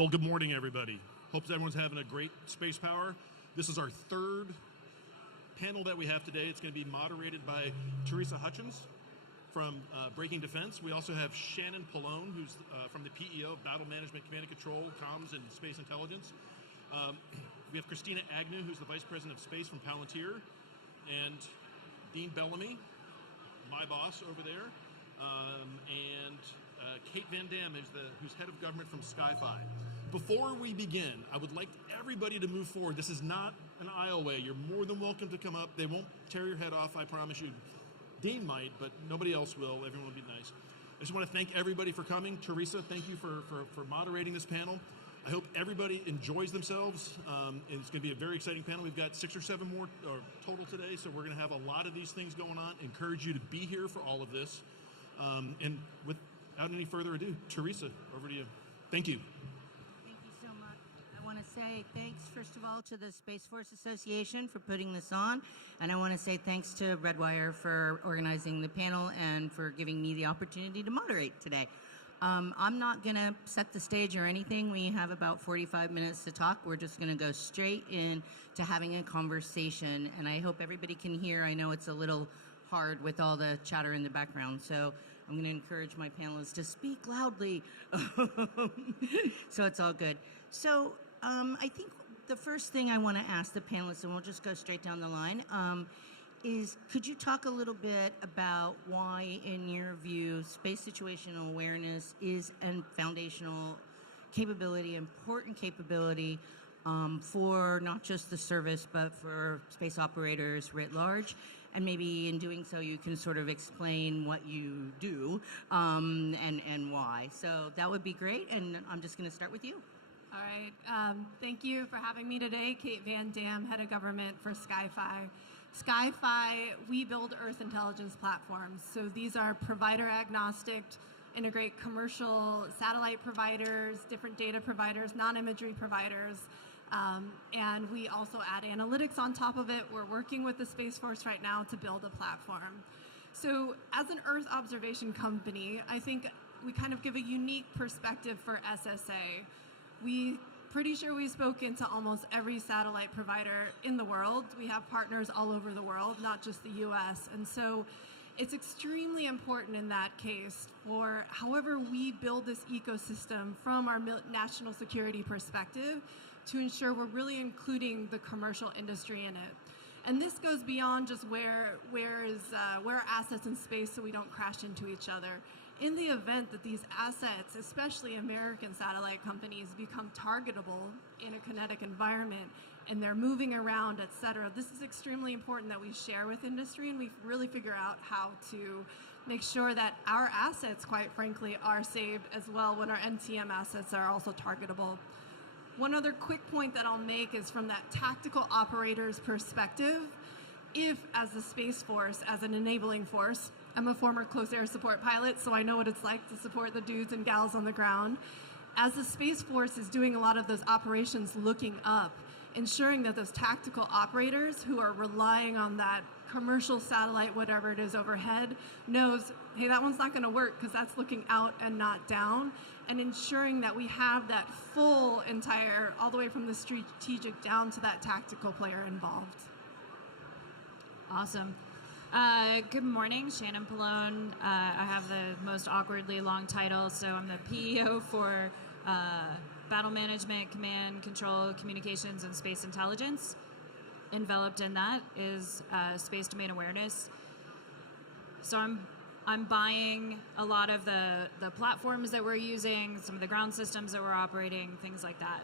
Well, good morning, everybody. Hope everyone's having a great Spacepower. This is our third panel that we have today. It's going to be moderated by Theresa Hitchens from Breaking Defense. We also have Shannon Pallone, who's from the PEO, Battle Management, Command and Control, Comms, and Space Intelligence. We have Christina Agnew, who's the Vice President of Space from Palantir, and Dean Bellamy, my boss over there, and Kate Van Dam, who's head of government from SkyFi. Before we begin, I would like everybody to move forward. This is not an aisleway. You're more than welcome to come up. They won't tear your head off, I promise you. Dean might, but nobody else will. Everyone will be nice. I just want to thank everybody for coming. Theresa, thank you for moderating this panel. I hope everybody enjoys themselves. It's going to be a very exciting panel. We've got 6 or 7 more total today, so we're going to have a lot of these things going on. Encourage you to be here for all of this. And without any further ado, Theresa, over to you. Thank you. Thank you so much. I want to say thanks, first of all, to the Space Force Association for putting this on. And I want to say thanks to Redwire for organizing the panel and for giving me the opportunity to moderate today. I'm not going to set the stage or anything. We have about 45 minutes to talk. We're just going to go straight in to having a conversation. And I hope everybody can hear. I know it's a little hard with all the chatter in the background. So I'm going to encourage my panelists to speak loudly. So it's all good. So I think the first thing I want to ask the panelists, and we'll just go straight down the line, is could you talk a little bit about why, in your view, space situational awareness is a foundational capability, important capability for not just the service, but for space operators writ large? And maybe in doing so, you can sort of explain what you do and why. So that would be great, and I'm just going to start with you. All right. Thank you for having me today. Kate Van Dam, Head of Government for SkyFi. SkyFi, we build Earth intelligence platforms. So these are provider agnostic, integrate commercial satellite providers, different data providers, non-imagery providers. And we also add analytics on top of it. We're working with the Space Force right now to build a platform. So as an Earth observation company, I think we kind of give a unique perspective for SSA. Pretty sure we've spoken to almost every satellite provider in the world. We have partners all over the world, not just the US. And so it's extremely important in that case for however we build this ecosystem from our national security perspective to ensure we're really including the commercial industry in it. And this goes beyond just where are assets in space so we don't crash into each other. In the event that these assets, especially American satellite companies, become targetable in a kinetic environment and they're moving around, et cetera, this is extremely important that we share with industry and we really figure out how to make sure that our assets, quite frankly, are saved as well when our NTM assets are also targetable. One other quick point that I'll make is from that tactical operator's perspective, if as the Space Force, as an enabling force, I'm a former close air support pilot, so I know what it's like to support the dudes and gals on the ground. As the Space Force is doing a lot of those operations looking up, ensuring that those tactical operators who are relying on that commercial satellite, whatever it is overhead, knows, hey, that one's not going to work because that's looking out and not down, and ensuring that we have that full entire, all the way from the strategic down to that tactical player involved. Awesome. Good morning, Shannon Pallone. I have the most awkwardly long title, so I'm the PEO for Battle Management, Command, Control, Communications, and Space Intelligence. Enveloped in that is Space Domain Awareness. So I'm buying a lot of the platforms that we're using, some of the ground systems that we're operating, things like that.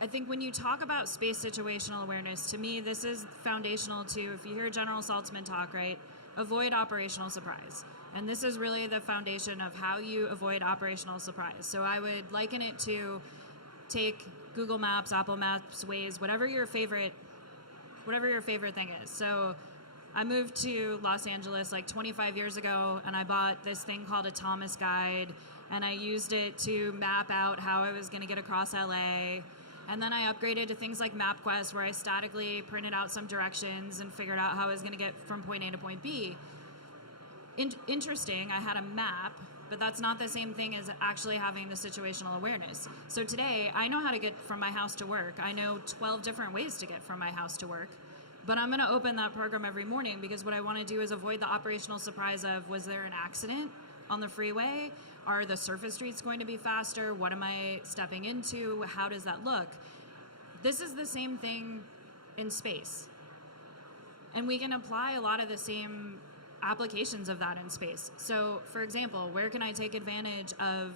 I think when you talk about space situational awareness, to me, this is foundational to, if you hear General Saltzman talk, right, avoid operational surprise. And this is really the foundation of how you avoid operational surprise. So I would liken it to take Google Maps, Apple Maps, Waze, whatever your favorite thing is. So I moved to Los Angeles like 25 years ago, and I bought this thing called a Thomas Guide, and I used it to map out how I was going to get across LA. And then I upgraded to things like MapQuest, where I statically printed out some directions and figured out how I was going to get from point A to point B. Interesting, I had a map but that's not the same thing as actually having the situational awareness. So today, I know how to get from my house to work. I know 12 different ways to get from my house to work. But I'm going to open that program every morning because what I want to do is avoid the operational surprise of, was there an accident on the freeway? Are the surface streets going to be faster? What am I stepping into? How does that look? This is the same thing in space. And we can apply a lot of the same applications of that in space. So, for example, where can I take advantage of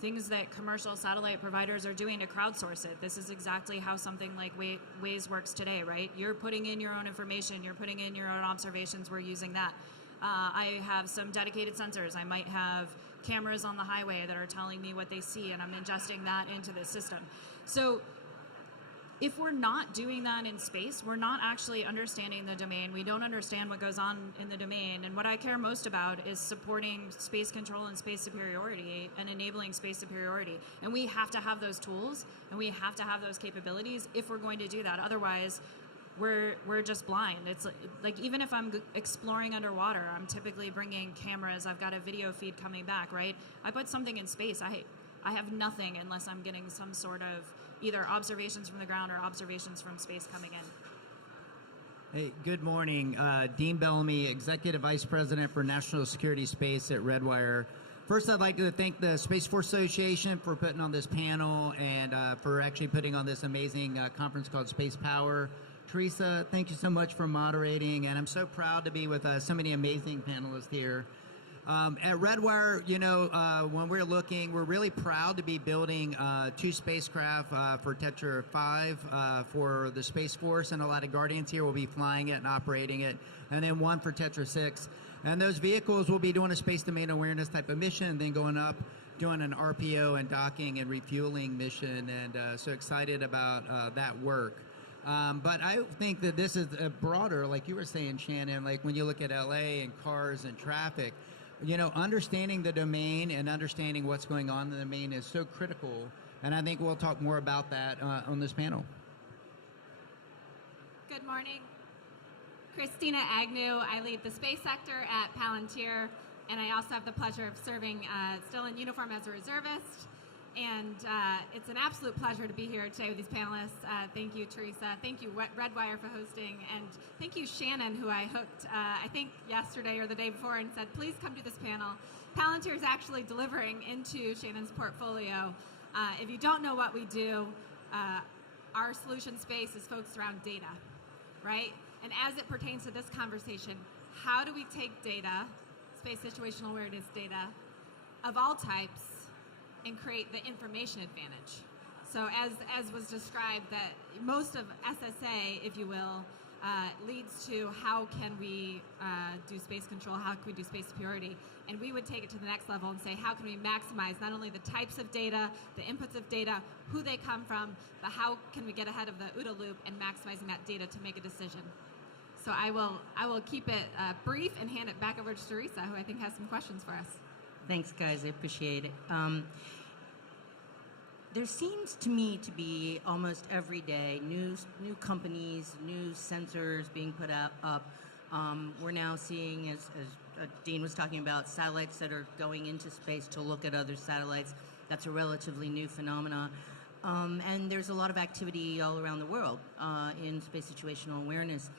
things that commercial satellite providers are doing to crowdsource it? This is exactly how something like Waze works today, right? You're putting in your own information, you're putting in your own observations, we're using that. I have some dedicated sensors. I might have cameras on the highway that are telling me what they see, and I'm ingesting that into the system. So if we're not doing that in space, we're not actually understanding the domain. We don't understand what goes on in the domain. And what I care most about is supporting space control and space superiority and enabling space superiority. And we have to have those tools and we have to have those capabilities if we're going to do that. Otherwise, we're just blind. It's like even if I'm exploring underwater, I'm typically bringing cameras. I've got a video feed coming back, right? I put something in space. I have nothing unless I'm getting some sort of either observations from the ground or observations from space coming in. Hey, good morning. Dean Bellamy, Executive Vice President for National Security Space at Redwire. First, I'd like to thank the Space Force Association for putting on this panel and for actually putting on this amazing conference called Spacepower. Theresa, thank you so much for moderating, and I'm so proud to be with so many amazing panelists here. At Redwire, you know, when we're looking, we're really proud to be building 2 spacecraft for Tetra 5 for the Space Force, and a lot of Guardians here will be flying it and operating it, and then 1 for Tetra 6. And those vehicles will be doing a space domain awareness type of mission, and then going up, doing an RPO and docking and refueling mission, and so excited about that work. But I think that this is a broader, like you were saying, Shannon, like when you look at LA and cars and traffic, you know, understanding the domain and understanding what's going on in the domain is so critical. And I think we'll talk more about that on this panel. Good morning. Christina Agnew. I lead the space sector at Palantir, and I also have the pleasure of serving still in uniform as a reservist. And it's an absolute pleasure to be here today with these panelists. Thank you, Theresa. Thank you, Redwire, for hosting. And thank you, Shannon, who I hooked, I think, yesterday or the day before and said, please come to this panel. Palantir is actually delivering into Shannon's portfolio. If you don't know what we do, our solution space is focused around data, right? And as it pertains to this conversation, how do we take data, space situational awareness data, of all types, and create the information advantage? So as was described, that most of SSA, if you will, leads to how can we do space control, how can we do space superiority, and we would take it to the next level and say, how can we maximize not only the types of data, the inputs of data, who they come from, but how can we get ahead of the OODA loop and maximizing that data to make a decision? So I will keep it brief and hand it back over to Theresa, who I think has some questions for us. Thanks, guys. I appreciate it. There seems to me to be almost every day new companies, new sensors being put up. We're now seeing, as Dean was talking about, satellites that are going into space to look at other satellites. That's a relatively new phenomena. And there's a lot of activity all around the world in space situational awareness.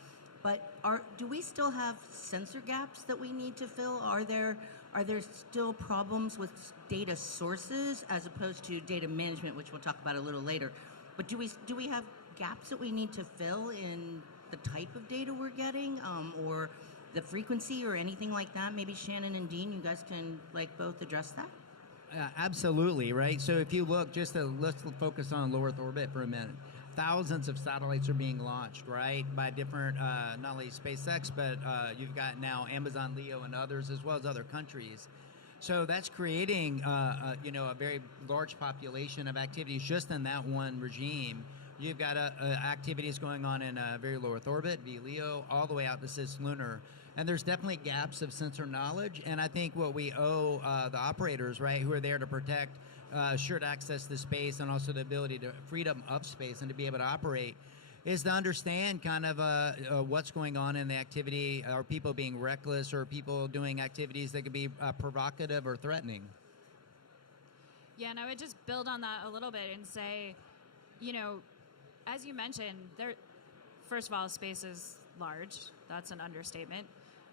But do we still have sensor gaps that we need to fill? Are there still problems with data sources as opposed to data management, which we'll talk about a little later? But do we have gaps that we need to fill in the type of data we're getting, or the frequency, or anything like that? Maybe Shannon and Dean, you guys can both address that. Absolutely, right? So if you look, let's focus on low Earth orbit for a minute. Thousands of satellites are being launched, right, by different, not only SpaceX, but you've got now Amazon Leo and others, as well as other countries. So that's creating, a very large population of activities just in that one regime. You've got activities going on in very low Earth orbit, VLEO, all the way out to cislunar. And there's definitely gaps of sensor knowledge, and I think what we owe the operators, right, who are there to protect assured access to space and also the ability to freedom of space and to be able to operate, is to understand kind of what's going on in the activity. Are people being reckless, or are people doing activities that could be provocative or threatening? Yeah, and I would just build on that a little bit and say, you know, as you mentioned, first of all, space is large. That's an understatement,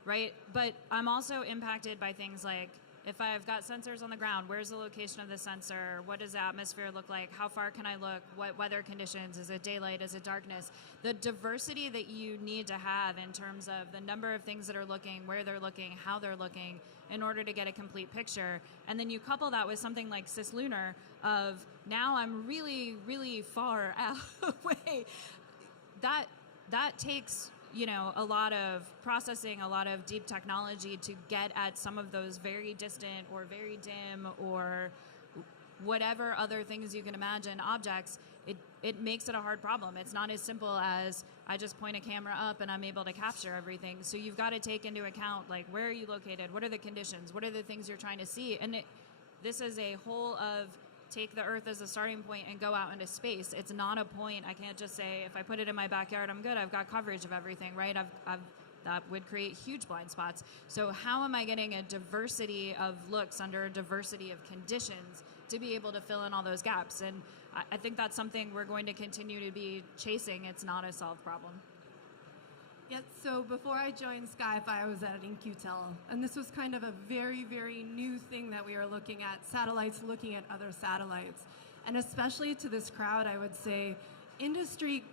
right? But I'm also impacted by things like, if I've got sensors on the ground, where's the location of the sensor? What does the atmosphere look like? How far can I look? What weather conditions? Is it daylight? Is it darkness? The diversity that you need to have in terms of the number of things that are looking, where they're looking, how they're looking, in order to get a complete picture. And then you couple that with something like cislunar of, now I'm really, really far away. That takes, you know, a lot of processing, a lot of deep technology to get at some of those very distant or very dim or whatever other things you can imagine objects. It makes it a hard problem. It's not as simple as I just point a camera up and I'm able to capture everything. So you've got to take into account, like, where are you located? What are the conditions? What are the things you're trying to see? And this is a whole of take the Earth as a starting point and go out into space. It's not a point. I can't just say, if I put it in my backyard, I'm good. I've got coverage of everything, right? That would create huge blind spots. So how am I getting a diversity of looks under a diversity of conditions to be able to fill in all those gaps? And I think that's something we're going to continue to be chasing. It's not a solved problem. Yeah, so before I joined SkyFi, I was editing QTEL, and this was kind of a very, very new thing that we are looking at, satellites looking at other satellites. And especially to this crowd, I would say industry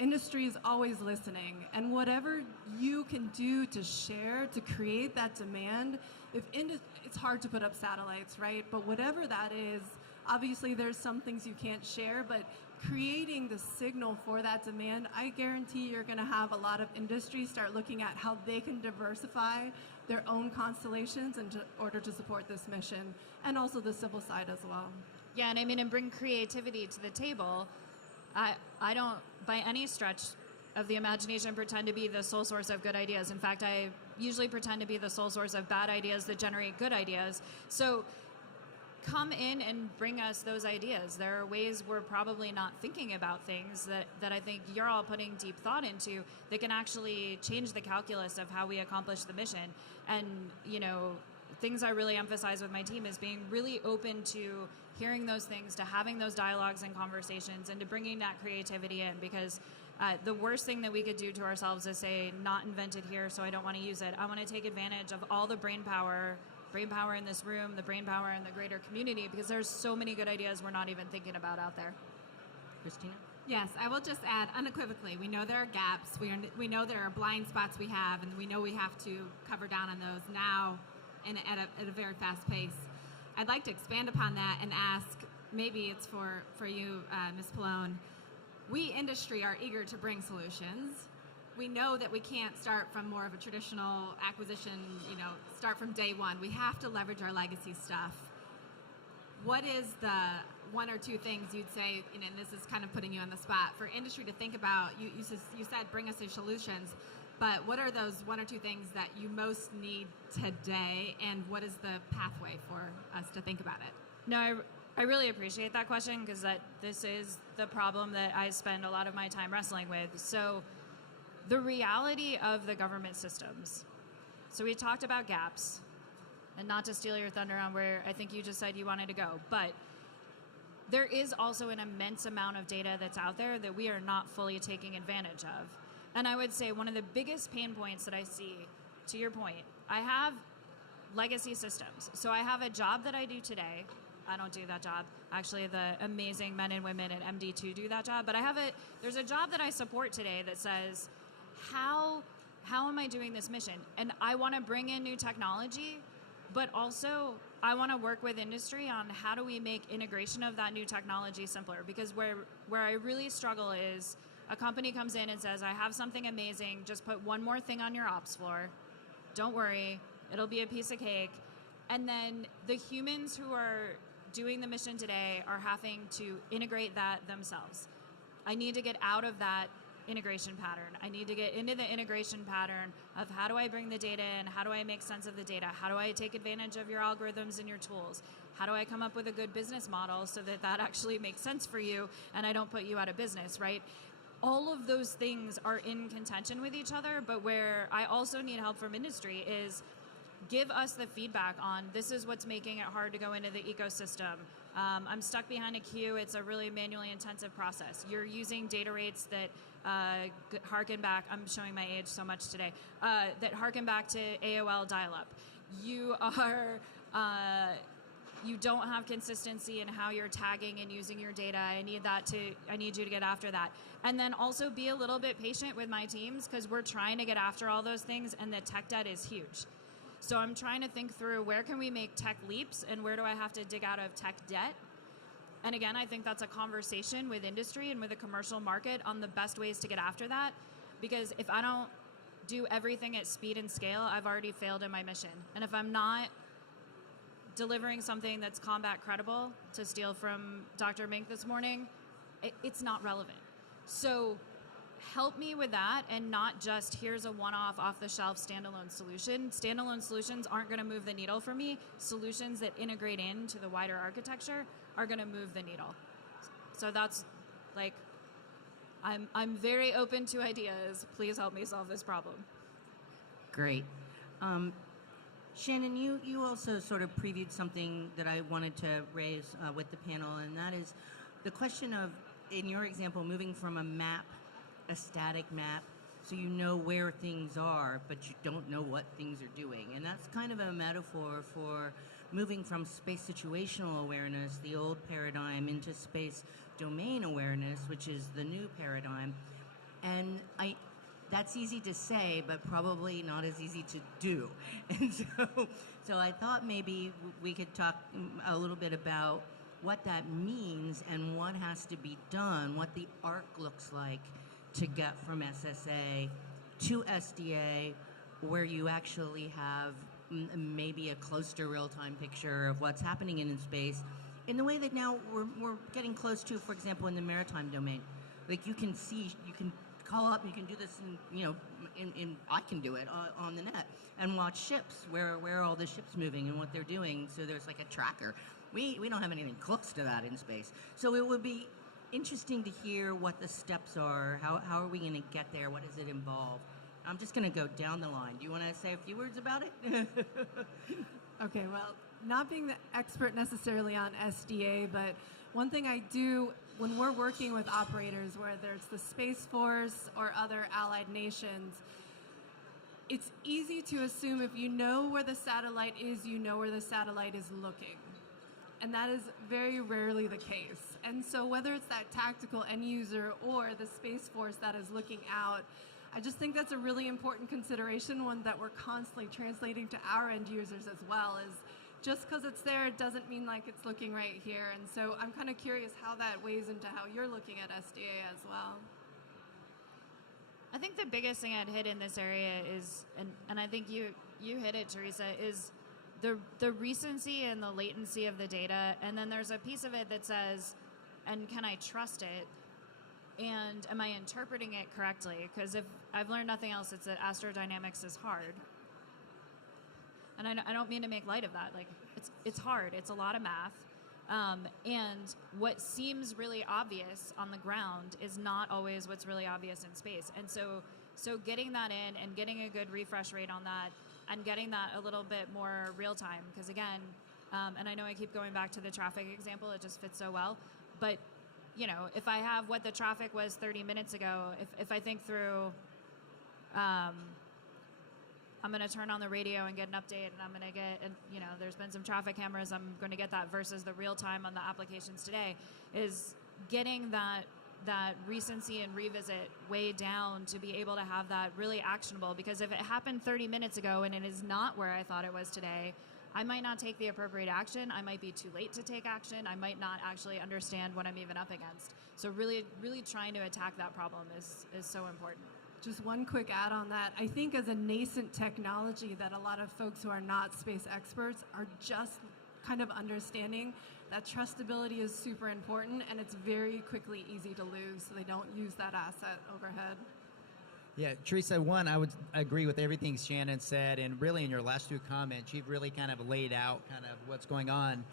is always listening, and whatever you can do to share, to create that demand, it's hard to put up satellites, right? But whatever that is, obviously there's some things you can't share, but creating the signal for that demand, I guarantee you're going to have a lot of industries start looking at how they can diversify their own constellations in order to support this mission, and also the civil side as well. Yeah, and I mean, and bring creativity to the table. I don't, by any stretch of the imagination, pretend to be the sole source of good ideas. In fact, I usually pretend to be the sole source of bad ideas that generate good ideas. So come in and bring us those ideas. There are ways we're probably not thinking about things that I think you're all putting deep thought into that can actually change the calculus of how we accomplish the mission. And, you know, things I really emphasize with my team is being really open to hearing those things, to having those dialogues and conversations, and to bringing that creativity in, because the worst thing that we could do to ourselves is say, not invented here, so I don't want to use it. I want to take advantage of all the brain power in this room, the brain power in the greater community, because there's so many good ideas we're not even thinking about out there. Christina? Yes, I will just add unequivocally, we know there are gaps, we know there are blind spots we have, and we know we have to cover down on those now and at a very fast pace. I'd like to expand upon that and ask, maybe it's for you, Ms. Pallone. We industry are eager to bring solutions. We know that we can't start from more of a traditional acquisition, start from day one. We have to leverage our legacy stuff. What is the one or two things you'd say, and this is kind of putting you on the spot, for industry to think about? You said bring us your solutions, but what are those one or two things that you most need today, and what is the pathway for us to think about it? No, I really appreciate that question, because this is the problem that I spend a lot of my time wrestling with. So the reality of the government systems. So we talked about gaps, and not to steal your thunder on where I think you just said you wanted to go, but there is also an immense amount of data that's out there that we are not fully taking advantage of. And I would say one of the biggest pain points that I see, to your point, I have legacy systems. So I have a job that I do today. I don't do that job. Actually, the amazing men and women at MD2 do that job. But there's a job that I support today that says, how am I doing this mission? And I want to bring in new technology, but also I want to work with industry on how do we make integration of that new technology simpler. Because where I really struggle is a company comes in and says, I have something amazing, just put one more thing on your ops floor. Don't worry, it'll be a piece of cake. And then the humans who are doing the mission today are having to integrate that themselves. I need to get out of that integration pattern. I need to get into the integration pattern of how do I bring the data in, how do I make sense of the data, how do I take advantage of your algorithms and your tools, how do I come up with a good business model so that actually makes sense for you and I don't put you out of business, right? all of those things are in contention with each other, but where I also need help from industry is give us the feedback on this is what's making it hard to go into the ecosystem. I'm stuck behind a queue. It's a really manually intensive process. You're using data rates that harken back, I'm showing my age so much today, that harken back to AOL dial-up. You don't have consistency in how you're tagging and using your data. I need you to get after that. And then also be a little bit patient with my teams, because we're trying to get after all those things, and the tech debt is huge. So I'm trying to think through where can we make tech leaps and where do I have to dig out of tech debt? And again, I think that's a conversation with industry and with the commercial market on the best ways to get after that. Because if I don't do everything at speed and scale, I've already failed in my mission. And if I'm not delivering something that's combat credible, to steal from Dr. Mink this morning, it's not relevant. So help me with that, and not just here's a one-off off-the-shelf standalone solution. Standalone solutions aren't going to move the needle for me. Solutions that integrate into the wider architecture are going to move the needle. So that's like, I'm very open to ideas. Please help me solve this problem. Great. Shannon, you also sort of previewed something that I wanted to raise with the panel, and that is the question of, in your example, moving from a static map, so you know where things are, but you don't know what things are doing. And that's kind of a metaphor for moving from space situational awareness, the old paradigm, into space domain awareness, which is the new paradigm. And that's easy to say, but probably not as easy to do. And so I thought maybe we could talk a little bit about what that means and what has to be done, what the arc looks like to get from SSA to SDA, where you actually have maybe a close to real-time picture of what's happening in space, in the way that now we're getting close to, for example, in the maritime domain. Like you can see, you can call up, you can do this, I can do it on the net and watch ships, where are all the ships moving and what they're doing. So there's like a tracker. We don't have anything close to that in space. So it would be interesting to hear what the steps are. How are we going to get there? What does it involve? I'm just going to go down the line. Do you want to say a few words about it? Okay, well, not being the expert necessarily on SDA, but one thing I do when we're working with operators, whether it's the Space Force or other allied nations, it's easy to assume if you know where the satellite is, you know where the satellite is looking. And that is very rarely the case. And so whether it's that tactical end user or the Space Force that is looking out, I just think that's a really important consideration, one that we're constantly translating to our end users as well, is just because it's there, it doesn't mean like it's looking right here. And so I'm kind of curious how that weighs into how you're looking at SDA as well. I think the biggest thing I'd hit in this area is, and I think you hit it, Theresa, is the recency and the latency of the data. And then there's a piece of it that says, and can I trust it? And am I interpreting it correctly? Because if I've learned nothing else, it's that astrodynamics is hard. And I don't mean to make light of that. Like, it's hard. It's a lot of math. And what seems really obvious on the ground is not always what's really obvious in space. And so getting that in and getting a good refresh rate on that and getting that a little bit more real time. Because again, and I know I keep going back to the traffic example, it just fits so well. But, if I have what the traffic was 30 minutes ago, if I think through, I'm going to turn on the radio and get an update, and I'm going to get, there's been some traffic cameras, I'm going to get that versus the real time on the applications today, is getting that recency and revisit way down to be able to have that really actionable. Because if it happened 30 minutes ago and it is not where I thought it was today, I might not take the appropriate action. I might be too late to take action. I might not actually understand what I'm even up against. So really, really trying to attack that problem is so important. Just one quick add on that. I think as a nascent technology that a lot of folks who are not space experts are just kind of understanding that trustability is super important, and it's very quickly easy to lose, so they don't use that asset overhead. Yeah, Theresa, one, I would agree with everything Shannon said, and really in your last two comments, you've really kind of laid out kind of what's going on.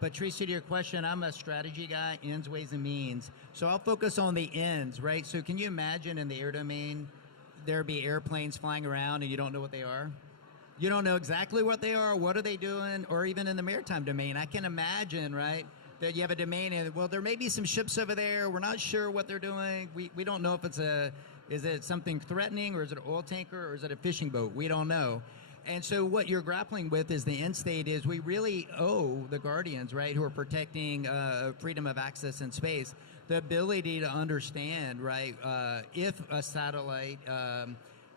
But Theresa, to your question, I'm a strategy guy, ends, ways, and means. So I'll focus on the ends, right? So can you imagine in the air domain, there be airplanes flying around and you don't know what they are? You don't know exactly what they are, what are they doing, or even in the maritime domain. I can imagine, right, that you have a domain and, well, there may be some ships over there. We're not sure what they're doing. We don't know if is it something threatening, or is it an oil tanker, or is it a fishing boat? We don't know. And so what you're grappling with is the end state is we really owe the guardians, right, who are protecting freedom of access in space, the ability to understand, right, if a satellite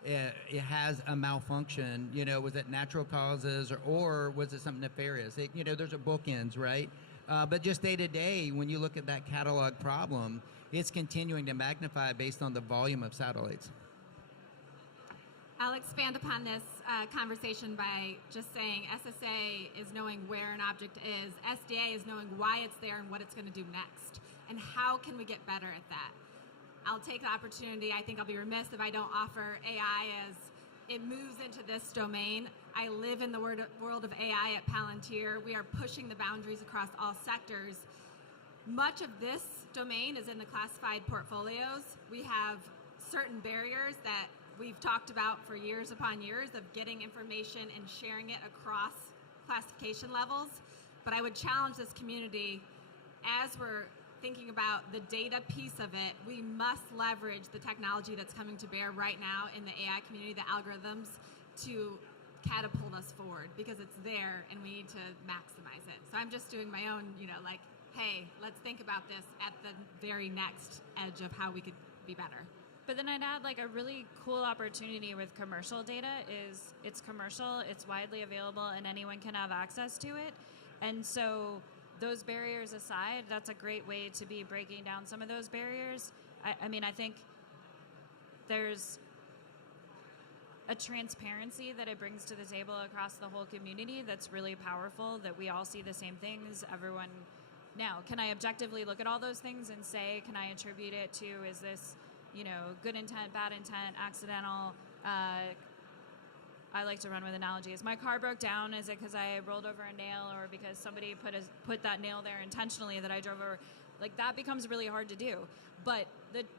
it has a malfunction, was it natural causes or was it something nefarious? There's a bookends, right? But just day to day, when you look at that catalog problem, it's continuing to magnify based on the volume of satellites. I'll expand upon this conversation by just saying SSA is knowing where an object is, SDA is knowing why it's there and what it's going to do next, and how can we get better at that. I'll take the opportunity, I think I'll be remiss if I don't offer AI as it moves into this domain. I live in the world of AI at Palantir. We are pushing the boundaries across all sectors. Much of this domain is in the classified portfolios. We have certain barriers that we've talked about for years upon years of getting information and sharing it across classification levels. But I would challenge this community, as we're thinking about the data piece of it, we must leverage the technology that's coming to bear right now in the AI community, the algorithms, to catapult us forward, because it's there and we need to maximize it. So I'm just doing my own, hey, let's think about this at the very next edge of how we could be better. But then I'd add a really cool opportunity with commercial data is it's commercial, it's widely available, and anyone can have access to it. And so those barriers aside, that's a great way to be breaking down some of those barriers. I think there's a transparency that it brings to the table across the whole community that's really powerful, that we all see the same things, everyone. Now, can I objectively look at all those things and say, can I attribute it to, is this good intent, bad intent, accidental? I like to run with analogies. My car broke down. Is it because I rolled over a nail, or because somebody put that nail there intentionally that I drove over? That becomes really hard to do. But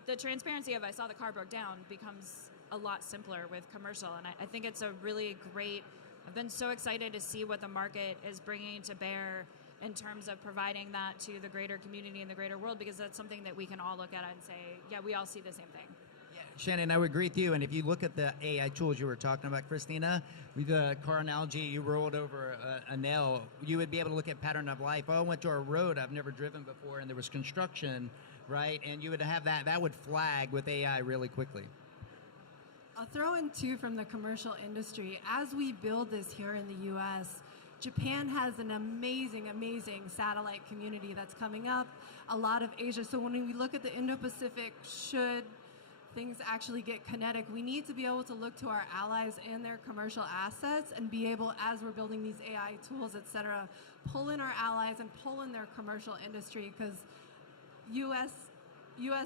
the transparency of I saw the car broke down becomes a lot simpler with commercial. And I think it's a really great, I've been so excited to see what the market is bringing to bear in terms of providing that to the greater community and the greater world, because that's something that we can all look at and say, yeah, we all see the same thing. Yeah, Shannon, I would agree with you. And if you look at the AI tools you were talking about, Christina, with the car analogy, you rolled over a nail, you would be able to look at pattern of life. Oh, I went to a road I've never driven before and there was construction, right? And you would have that would flag with AI really quickly. I'll throw in too from the commercial industry. As we build this here in the U.S., Japan has an amazing, amazing satellite community that's coming up. A lot of Asia. So when we look at the Indo-Pacific, should things actually get kinetic, we need to be able to look to our allies and their commercial assets and be able, as we're building these AI tools, et cetera, pull in our allies and pull in their commercial industry, because U.S.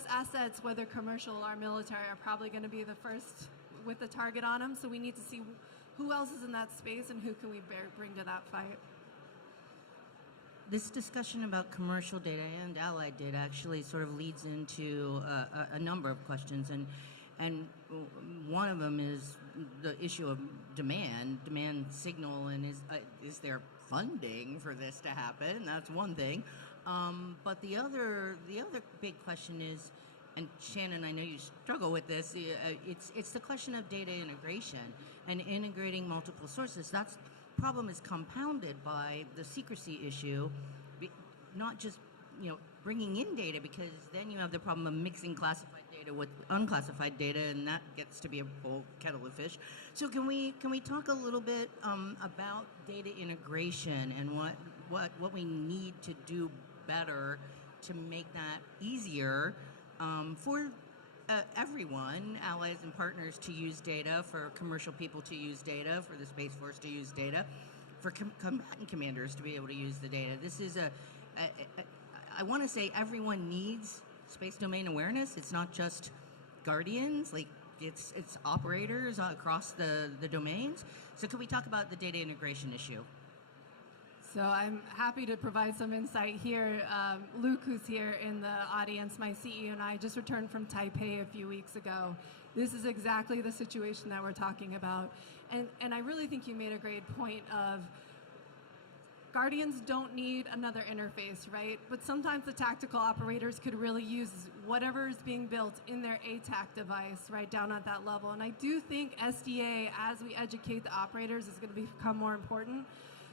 assets, whether commercial or military, are probably going to be the first with the target on them. So we need to see who else is in that space and who can we bring to that fight. This discussion about commercial data and allied data actually sort of leads into a number of questions, and one of them is the issue of demand signal, and is there funding for this to happen? That's one thing. But the other big question is, and Shannon, I know you struggle with this, it's the question of data integration and integrating multiple sources. That's problem is compounded by the secrecy issue, not just bringing in data, because then you have the problem of mixing classified data with unclassified data, and that gets to be a whole kettle of fish. So can we talk a little bit about data integration and what we need to do better to make that easier for everyone, allies and partners, to use data, for commercial people to use data, for the Space Force to use data, for combatant commanders to be able to use the data. This is I want to say everyone needs space domain awareness. It's not just guardians, it's operators across the domains. So could we talk about the data integration issue? So I'm happy to provide some insight here. Luke, who's here in the audience, my CEO, and I just returned from Taipei a few weeks ago. This is exactly the situation that we're talking about. And I really think you made a great point of Guardians don't need another interface, right? But sometimes the tactical operators could really use whatever is being built in their ATAC device, right down at that level. And I do think SDA, as we educate the operators, is going to become more important.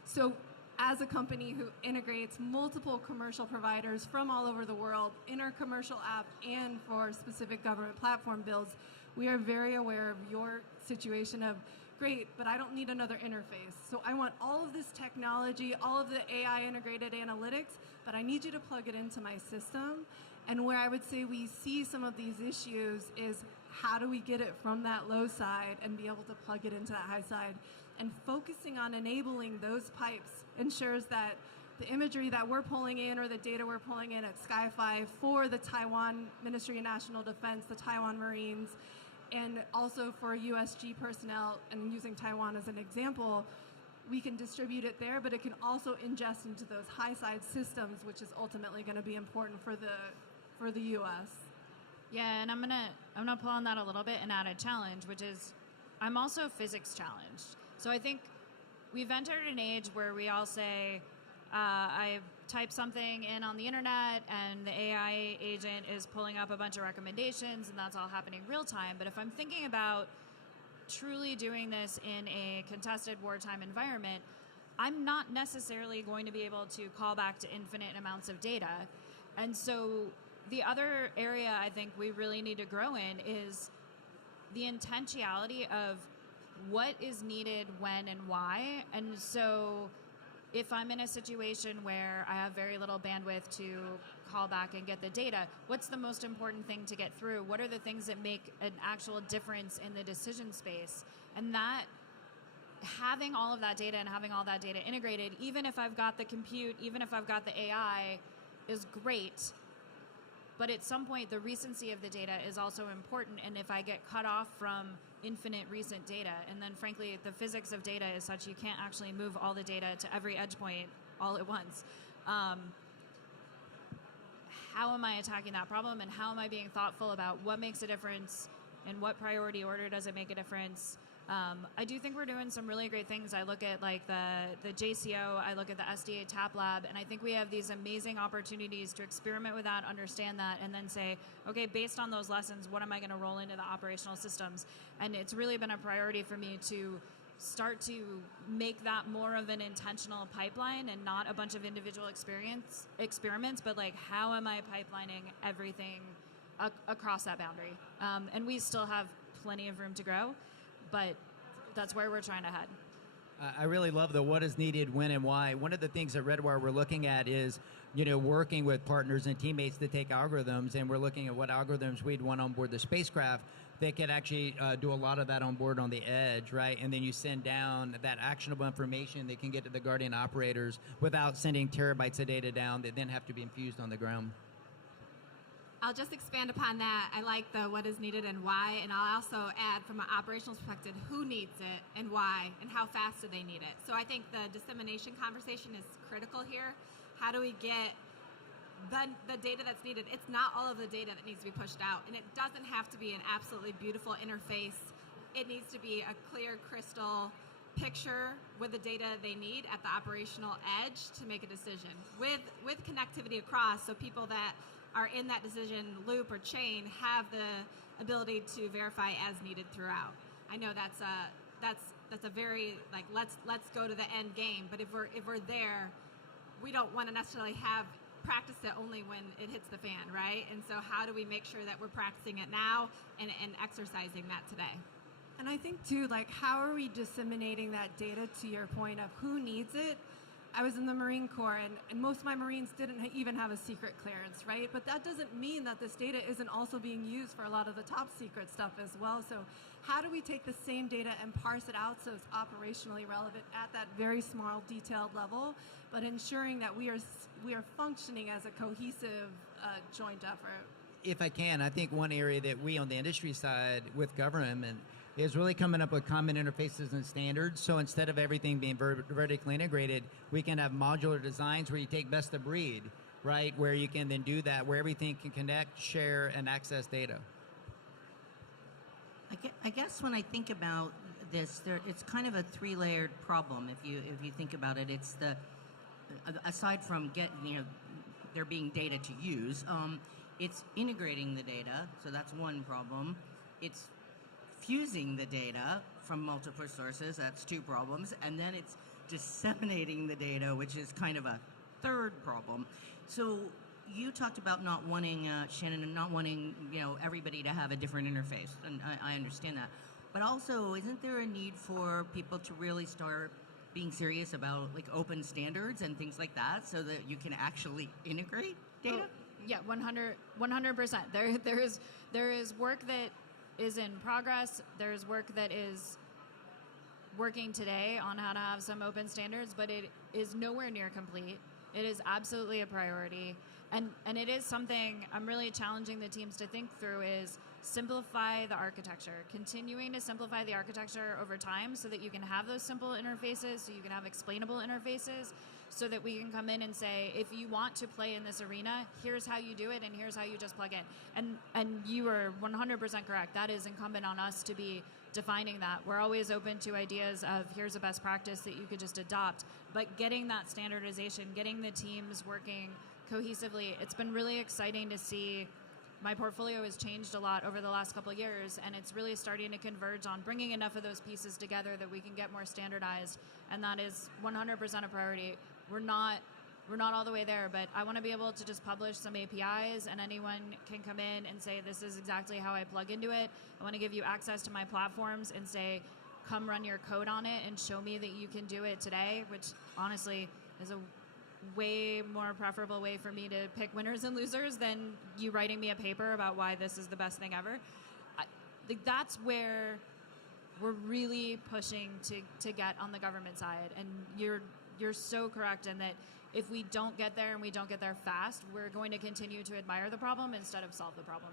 So as a company who integrates multiple commercial providers from all over the world in our commercial app and for specific government platform builds, we are very aware of your situation of, great, but I don't need another interface. So I want all of this technology, all of the AI integrated analytics, but I need you to plug it into my system. And where I would say we see some of these issues is how do we get it from that low side and be able to plug it into that high side? And focusing on enabling those pipes ensures that the imagery that we're pulling in or the data we're pulling in at SkyFi for the Taiwan Ministry of National Defense, the Taiwan Marines, and also for USG personnel, and using Taiwan as an example, we can distribute it there, but it can also ingest into those high-side systems, which is ultimately going to be important for the U.S. Yeah, and I'm gonna pull on that a little bit and add a challenge, which is I'm also physics challenged. So I think we've entered an age where we all say, I type something in on the internet and the AI agent is pulling up a bunch of recommendations and that's all happening real time. But if I'm thinking about truly doing this in a contested wartime environment, I'm not necessarily going to be able to call back to infinite amounts of data. And so the other area I think we really need to grow in is the intentionality of what is needed when and why. And so if I'm in a situation where I have very little bandwidth to call back and get the data, what's the most important thing to get through? What are the things that make an actual difference in the decision space? And that, having all of that data and having all that data integrated, even if I've got the compute, even if I've got the AI, is great. But at some point, the recency of the data is also important. And if I get cut off from infinite recent data, and then frankly, the physics of data is such you can't actually move all the data to every edge point all at once. How am I attacking that problem, and how am I being thoughtful about what makes a difference, and what priority order does it make a difference? I do think we're doing some really great things. I look at like the JCO, I look at the SDA TAP Lab, and I think we have these amazing opportunities to experiment with that, understand that, and then say, okay, based on those lessons, what am I going to roll into the operational systems? And it's really been a priority for me to start to make that more of an intentional pipeline and not a bunch of individual experiments, but like how am I pipelining everything across that boundary? And we still have plenty of room to grow, but that's where we're trying to head. I really love the what is needed, when, and why. One of the things at Redwire we're looking at is, working with partners and teammates to take algorithms, and we're looking at what algorithms we'd want on board the spacecraft that could actually do a lot of that on board on the edge, right? And then you send down that actionable information that can get to the Guardian operators without sending terabytes of data down that then have to be infused on the ground. I'll just expand upon that. I like the what is needed and why, and I'll also add from an operational perspective who needs it and why and how fast do they need it. So I think the dissemination conversation is critical here. How do we get the data that's needed? It's not all of the data that needs to be pushed out, and it doesn't have to be an absolutely beautiful interface. It needs to be a clear crystal picture with the data they need at the operational edge to make a decision with connectivity across, so people that are in that decision loop or chain have the ability to verify as needed throughout. I know that's a very like let's go to the end game, but if we're there, we don't want to necessarily have practice it only when it hits the fan, right? And so how do we make sure that we're practicing it now and exercising that today? And I think too, like, how are we disseminating that data, to your point of who needs it? I was in the Marine Corps, and most of my Marines didn't even have a secret clearance, right? But that doesn't mean that this data isn't also being used for a lot of the top secret stuff as well. So how do we take the same data and parse it out so it's operationally relevant at that very small, detailed level, but ensuring that we are functioning as a cohesive joint effort? If I can, I think one area that we on the industry side with government is really coming up with common interfaces and standards. So instead of everything being vertically integrated, we can have modular designs where you take best of breed, right? Where you can then do that, where everything can connect, share, and access data. I guess when I think about this, it's kind of a three-layered problem. If you think about it, it's aside from there being data to use, it's integrating the data. So that's one problem. It's fusing the data from multiple sources. That's two problems, and then it's disseminating the data, which is kind of a third problem. So you talked about not wanting, Shannon, not wanting everybody to have a different interface, and I understand that. But also, isn't there a need for people to really start being serious about like open standards and things like that, so that you can actually integrate data? Yeah, 100%. There is work that is in progress. There's work that is working today on how to have some open standards, but it is nowhere near complete. It is absolutely a priority. And it is something I'm really challenging the teams to think through is simplify the architecture, continuing to simplify the architecture over time so that you can have those simple interfaces, so you can have explainable interfaces, so that we can come in and say, if you want to play in this arena, here's how you do it, and here's how you just plug in. And you are 100% correct. That is incumbent on us to be defining that. We're always open to ideas of here's a best practice that you could just adopt, but getting that standardization, getting the teams working cohesively, it's been really exciting to see. My portfolio has changed a lot over the last couple of years, and it's really starting to converge on bringing enough of those pieces together that we can get more standardized, and that is 100% a priority. We're not all the way there, but I want to be able to just publish some APIs, and anyone can come in and say, this is exactly how I plug into it. I want to give you access to my platforms and say, come run your code on it and show me that you can do it today, which honestly is a way more preferable way for me to pick winners and losers than you writing me a paper about why this is the best thing ever. That's where we're really pushing to get on the government side. And you're so correct in that if we don't get there and we don't get there fast, we're going to continue to admire the problem instead of solve the problem.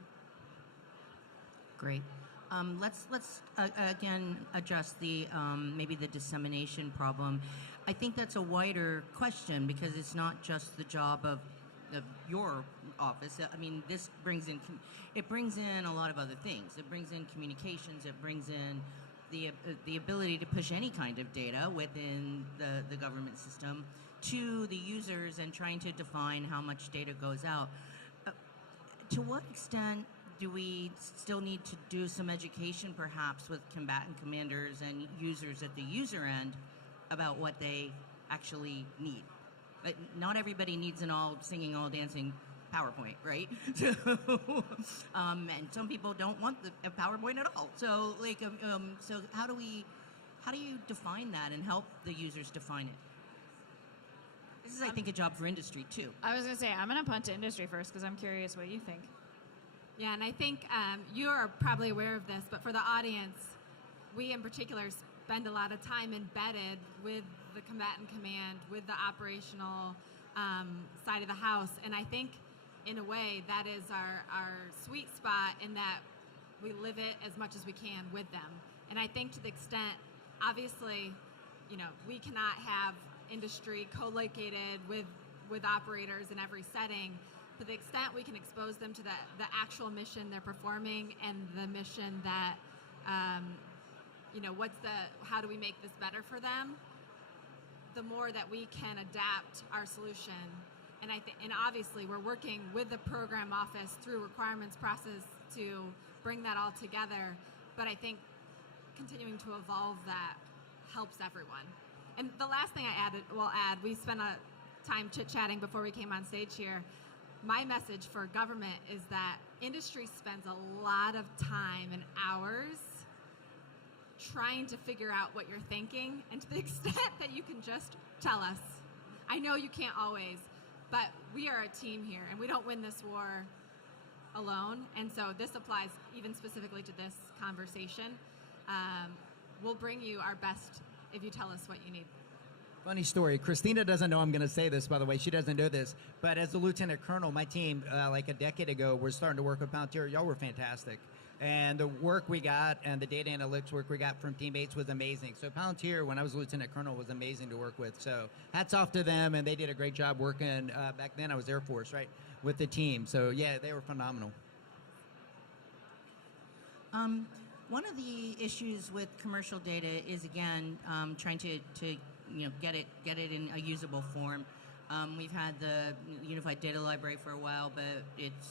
Great. Let's again address the maybe the dissemination problem. I think that's a wider question because it's not just the job of your office. I mean, this brings in a lot of other things. It brings in communications. It brings in the ability to push any kind of data within the government system to the users and trying to define how much data goes out. To what extent do we still need to do some education, perhaps, with combatant commanders and users at the user end about what they actually need? Not everybody needs an all singing, all dancing PowerPoint, right? And some people don't want a PowerPoint at all. So, so how do you define that and help the users define it? This is, I think, a job for industry too. I was going to say, I'm going to punt to industry first because I'm curious what you think. Yeah, and I think you are probably aware of this, but for the audience, we in particular spend a lot of time embedded with the combatant command, with the operational side of the house, and I think in a way that is our sweet spot in that we live it as much as we can with them. And I think to the extent, obviously, we cannot have industry co-located with operators in every setting. To the extent we can expose them to the actual mission they're performing and the mission that, how do we make this better for them, the more that we can adapt our solution. And and obviously we're working with the program office through requirements process to bring that all together. But I think continuing to evolve that helps everyone. And the last thing will add, we spent a time chit-chatting before we came on stage here. My message for government is that industry spends a lot of time and hours trying to figure out what you're thinking, and to the extent that you can just tell us. I know you can't always, but we are a team here, and we don't win this war alone, and so this applies even specifically to this conversation. We'll bring you our best if you tell us what you need. Funny story. Christina doesn't know I'm going to say this, by the way. She doesn't know this. But as a lieutenant colonel, my team, like a decade ago, we're starting to work with Palantir. Y'all were fantastic. And the work we got and the data analytics work we got from teammates was amazing. So Palantir, when I was lieutenant colonel, was amazing to work with. So hats off to them, and they did a great job working. Back then, I was Air Force, right, with the team. So, yeah, they were phenomenal. One of the issues with commercial data is, again, trying to get it in a usable form. We've had the Unified Data Library for a while, but it's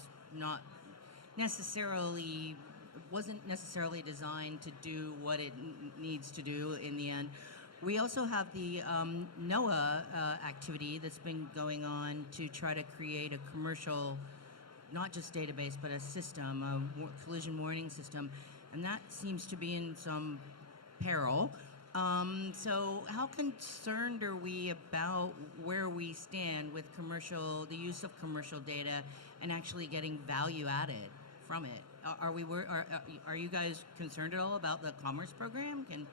wasn't necessarily designed to do what it needs to do in the end. We also have the NOAA activity that's been going on to try to create a commercial, not just database, but a system, a collision warning system, and that seems to be in some peril. So how concerned are we about where we stand with the use of commercial data and actually getting value added from it? Are you guys concerned at all about the Commerce program? Can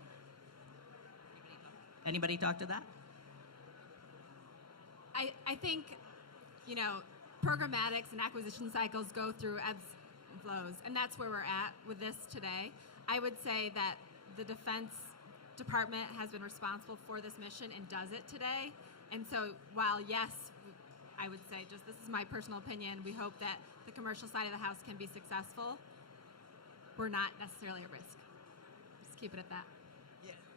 anybody talk to that? I think, programmatics and acquisition cycles go through ebbs and flows, and that's where we're at with this today. I would say that the Defense Department has been responsible for this mission and does it today. And so while, yes, I would say, this is my personal opinion, we hope that the commercial side of the house can be successful, we're not necessarily at risk. Just keep it at that.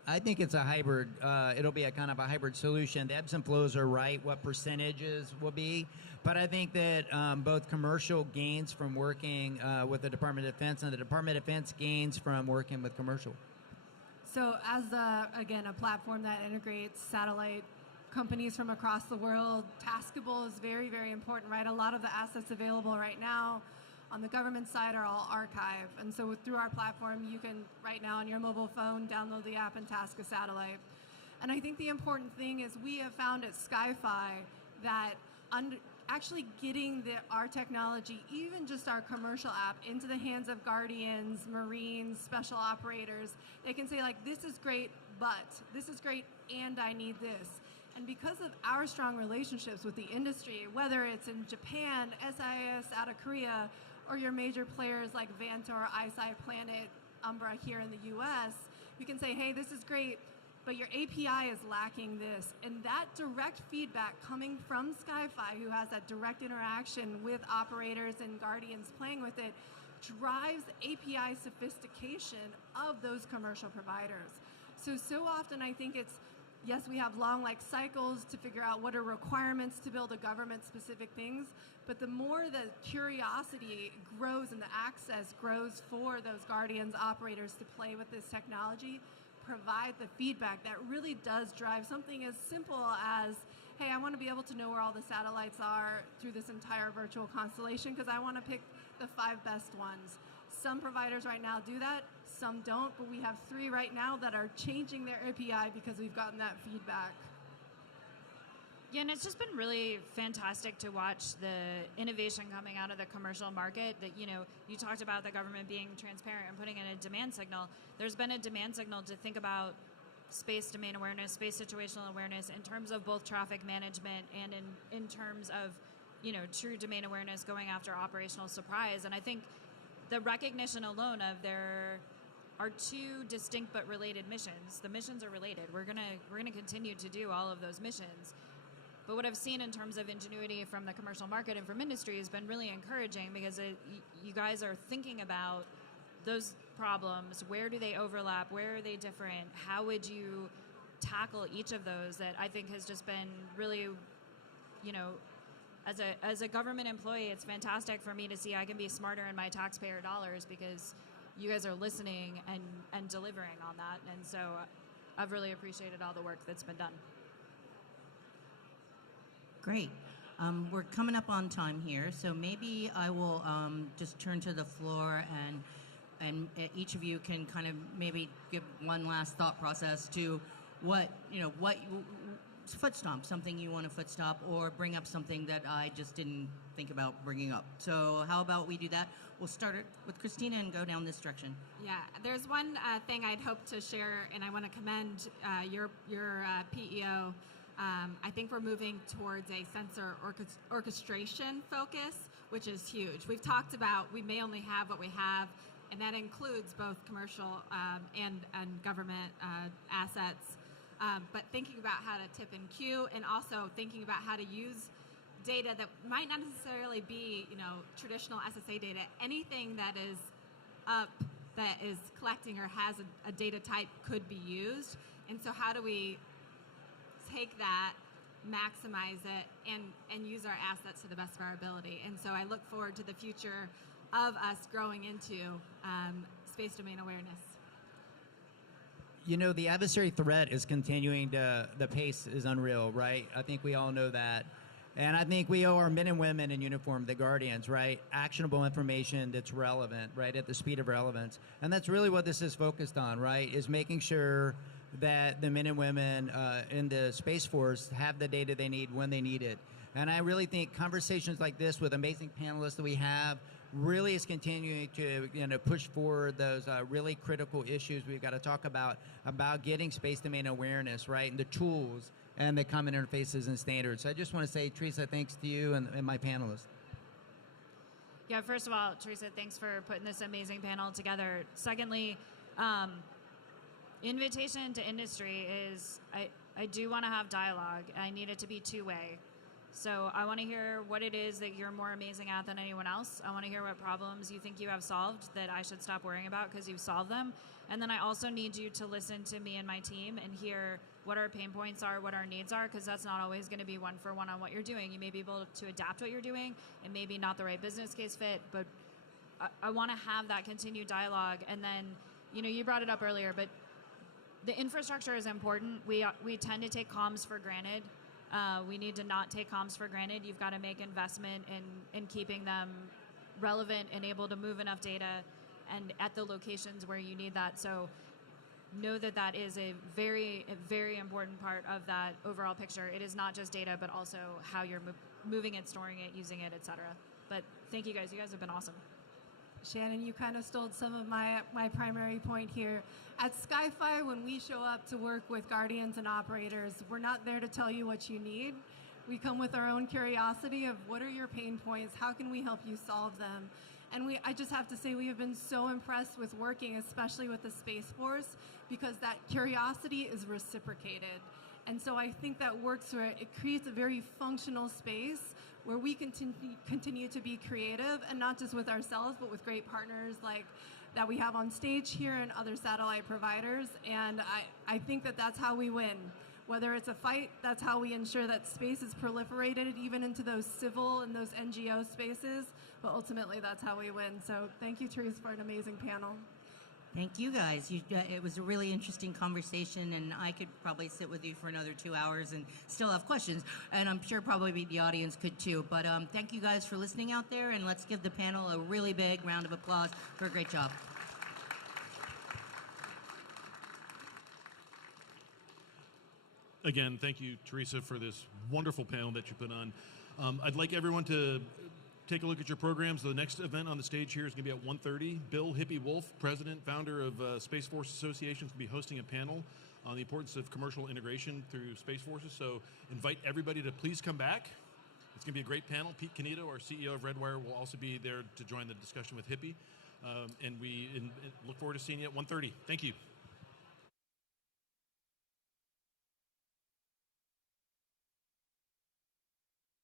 I think it's a hybrid. It'll be a kind of a hybrid solution. The ebbs and flows are right, what percentages will be. But I think that both commercial gains from working with the Department of Defense and the Department of Defense gains from working with commercial. So as, again, a platform that integrates satellite companies from across the world, Taskable is very, very important, right? A lot of the assets available right now on the government side are all archive. And so through our platform, you can, right now on your mobile phone, download the app and task a satellite. And I think the important thing is we have found at SkyFi that actually getting our technology, even just our commercial app, into the hands of Guardians, Marines, special operators, they can say, this is great, but this is great, and I need this. And because of our strong relationships with the industry, whether it's in Japan, SIS out of Korea, or your major players like Vantor, ISI, Planet, Umbra here in the US, we can say, hey, this is great, but your API is lacking this. And that direct feedback coming from SkyFi, who has that direct interaction with operators and Guardians playing with it, drives API sophistication of those commercial providers. So often I think it's, yes, we have long cycles to figure out what are requirements to build a government-specific things, but the more the curiosity grows and the access grows for those Guardians operators to play with this technology, provide the feedback that really does drive something as simple as, hey, I want to be able to know where all the satellites are through this entire virtual constellation because I want to pick the 5 best ones. Some providers right now do that, some don't, but we have 3 right now that are changing their API because we've gotten that feedback. Yeah, and it's just been really fantastic to watch the innovation coming out of the commercial market. That you talked about the government being transparent and putting in a demand signal. There's been a demand signal to think about space domain awareness, space situational awareness in terms of both traffic management and in terms of true domain awareness going after operational surprise. And I think the recognition alone of there are 2 distinct but related missions. The missions are related. We're gonna continue to do all of those missions. But what I've seen in terms of ingenuity from the commercial market and from industry has been really encouraging because you guys are thinking about those problems. Where do they overlap? Where are they different? How would you tackle each of those? That I think has just been really, as a government employee, it's fantastic for me to see I can be smarter in my taxpayer dollars because you guys are listening and delivering on that. And so I've really appreciated all the work that's been done. Great. We're coming up on time here, so maybe I will just turn to the floor and each of you can kind of maybe give one last thought process to what foot stomp, something you want to foot stop, or bring up something that I just didn't think about bringing up. So how about we do that? We'll start it with Christina and go down this direction. Yeah, there's one thing I'd hope to share, and I want to commend your PEO I think we're moving towards a sensor orchestration focus, which is huge. We've talked about we may only have what we have, and that includes both commercial and government assets. But thinking about how to tip and queue, and also thinking about how to use data that might not necessarily be, traditional SSA data. Anything that is up, that is collecting or has a data type could be used. And so how do we take that, maximize it, and use our assets to the best of our ability? And so I look forward to the future of us growing into space domain awareness. The adversary threat is continuing the pace is unreal, right? I think we all know that. And I think we owe our men and women in uniform, the Guardians, right? Actionable information that's relevant, right? At the speed of relevance. And that's really what this is focused on, right? Is making sure that the men and women in the Space Force have the data they need when they need it. And I really think conversations like this with amazing panelists that we have really is continuing to push forward those really critical issues we've got to talk about getting space domain awareness, right? And the tools and the common interfaces and standards. So I just want to say, Theresa, thanks to you and my panelists. Yeah, first of all, Theresa, thanks for putting this amazing panel together. Secondly, invitation to industry is, I do want to have dialogue. I need it to be two-way. So I want to hear what it is that you're more amazing at than anyone else. I want to hear what problems you think you have solved that I should stop worrying about because you've solved them. And then I also need you to listen to me and my team and hear what our pain points are, what our needs are, because that's not always going to be one-for-one on what you're doing. You may be able to adapt what you're doing and maybe not the right business case fit, but I want to have that continued dialogue. And then, you brought it up earlier, but the infrastructure is important. We tend to take comms for granted. We need to not take comms for granted. You've got to make investment in keeping them relevant and able to move enough data and at the locations where you need that. So know that is a very important part of that overall picture. It is not just data, but also how you're moving it, storing it, using it, etc. But thank you guys. You guys have been awesome. Shannon, you kind of stole some of my primary point here. At SkyFi, when we show up to work with Guardians and operators, we're not there to tell you what you need. We come with our own curiosity of what are your pain points, how can we help you solve them? And I just have to say we have been so impressed with working, especially with the Space Force, because that curiosity is reciprocated. And so I think that works where it creates a very functional space where we continue to be creative, and not just with ourselves, but with great partners like that we have on stage here and other satellite providers. And I think that's how we win. Whether it's a fight, that's how we ensure that space is proliferated even into those civil and those NGO spaces. But ultimately, that's how we win. So thank you, Theresa, for an amazing panel. Thank you, guys. It was a really interesting conversation, and I could probably sit with you for another 2 hours and still have questions, and I'm sure probably the audience could too. But thank you guys for listening out there, and let's give the panel a really big round of applause for a great job. Again, thank you, Theresa, for this wonderful panel that you put on. I'd like everyone to take a look at your programs. The next event on the stage here is going to be at 1:30. Bill Hippie Wolf, president, founder of Space Force Association, is going to be hosting a panel on the importance of commercial integration through Space Forces. So invite everybody to please come back. It's going to be a great panel. Pete Canito, our CEO of Redwire, will also be there to join the discussion with Hippie. And we look forward to seeing you at 1:30. Thank you.